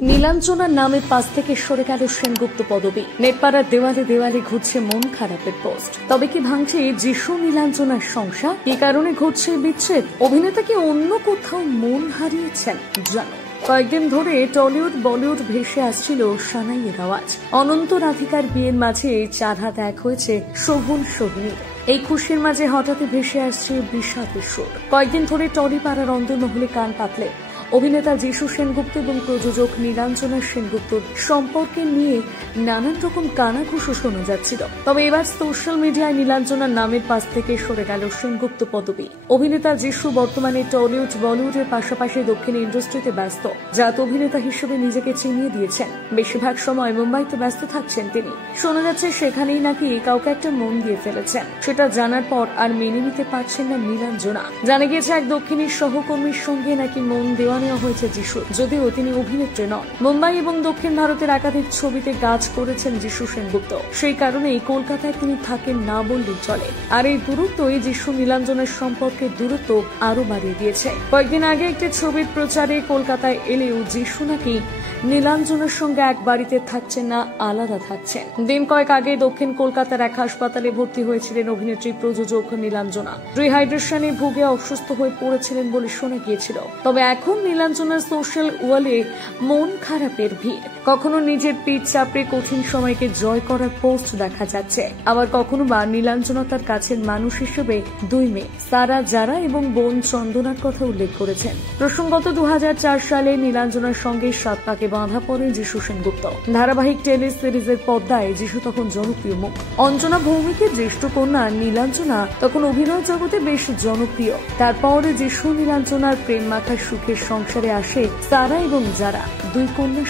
নীলাঞ্জনার নামের পাশ থেকে সরে গেল সেনগুপ্ত পদবী। নেটপাড়ার দেওয়ালে দেওয়ালে ঘুরছে মন খারাপের পোস্ট। তবে কি ভাঙছে যিশু নীলাঞ্জনার সংসার? কি কারণে ঘটছে বিচ্ছেদ? অভিনেতা কি অন্য কোথাও মন হারিয়েছেন? জানো, কয়েকদিন ধরে টলিউড বলিউড ভেসে আসছিল সানাইয়ের আওয়াজ। অনন্ত রাধিকার বিয়ের মাঝে চার হাত এক হয়েছে শোভন সোহিনীর। এই খুশির মাঝে হঠাৎই ভেসে আসছে বিষাদের সুর। কয়েকদিন ধরে টলি পাড়ার অন্দরমহলে কান পাতলে অভিনেতা যিশু সেনগুপ্ত এবং প্রযোজক নীলাঞ্জনা সেনগুপ্তর সম্পর্কে নিয়ে নানান রকম কানাঘুষো শোনা যাচ্ছিল। তবে এবার সোশ্যাল মিডিয়ায় নীলাঞ্জনার নামের পাশ থেকে সরে গেল সেনগুপ্ত পদবী। অভিনেতা যিশু বর্তমানে টলিউড বলিউডের পাশাপাশি দক্ষিণ ইন্ডাস্ট্রিতে ব্যস্ত। জাত অভিনেতা হিসেবে নিজেকে চিনিয়ে দিয়েছেন। বেশিরভাগ সময় মুম্বাইতে ব্যস্ত থাকছেন তিনি। শোনা যাচ্ছে সেখানেই নাকি কাউকে একটা মন দিয়ে ফেলেছেন। সেটা জানার পর আর মেনে নিতে পারছেন না নীলাঞ্জনা। জানা গিয়েছে এক দক্ষিণী সহকর্মীর সঙ্গে নাকি মন দেওয়া নেওয়া হয়েছে যিশু, যদিও তিনি অভিনেত্রী নন। মুম্বাই এবং দক্ষিণ ভারতের একাধিক ছবিতে কাজ করেছেন যিশু সেনগুপ্ত। সেই কারণেই কলকাতায় তিনি থাকেন না বললেই চলে। আর এই দূরত্বই যিশু নীলাঞ্জনার সম্পর্কের দূরত্ব আরো বাড়িয়ে দিয়েছে। কয়েকদিন আগে একটি ছবির প্রচারে কলকাতায় এলেও যিশু নাকি নীলাঞ্জনার সঙ্গে এক বাড়িতে থাকছেন না, আলাদা থাকছেন। দিন কয়েক আগে দক্ষিণ কলকাতার এক হাসপাতালে ভর্তি হয়েছিলেন অভিনেত্রী প্রযোজক নীলাঞ্জনা। ডিহাইড্রেশনে ভুগে অসুস্থ হয়ে পড়েছিলেন বলে শোনা গিয়েছিল। তবে এখন নীলাঞ্জনার সোশ্যাল ওয়ালে মন খারাপের ভিড়। কখনো নিজের পিঠ চাপড়ে কঠিন সময়কে জয় করার পোস্ট দেখা যাচ্ছে, আবার কখনো বা নীলাঞ্জনা তার কাছের মানুষ হিসেবে দুই মেয়ে সারা, যারা এবং বোন চন্দনার কথা উল্লেখ করেছেন। প্রসঙ্গত 2004 সালে নীলাঞ্জনার সঙ্গে সাত পাকে বাঁধা পড়েন যিশু সেনগুপ্ত। ধারাবাহিক টেলি সিরিজের পর্দায় যিশু তখন জনপ্রিয় মুখ। অঞ্জনা ভৌমিকের জ্যেষ্ঠ কন্যা নীলাঞ্জনা তখন অভিনয় জগতে বেশ জনপ্রিয়। তারপর যিশু নীলাঞ্জনার প্রেম মাখার সুখের সংসারে আসে সারা এবং যারা, দুই কন্যার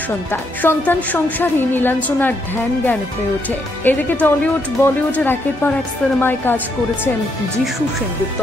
সন্তান সংসারই নীলাঞ্জনার ধ্যান জ্ঞান হয়ে ওঠে। এদিকে টলিউড বলিউডের একের পর এক সিনেমায় কাজ করেছেন যিশু সেনগুপ্ত।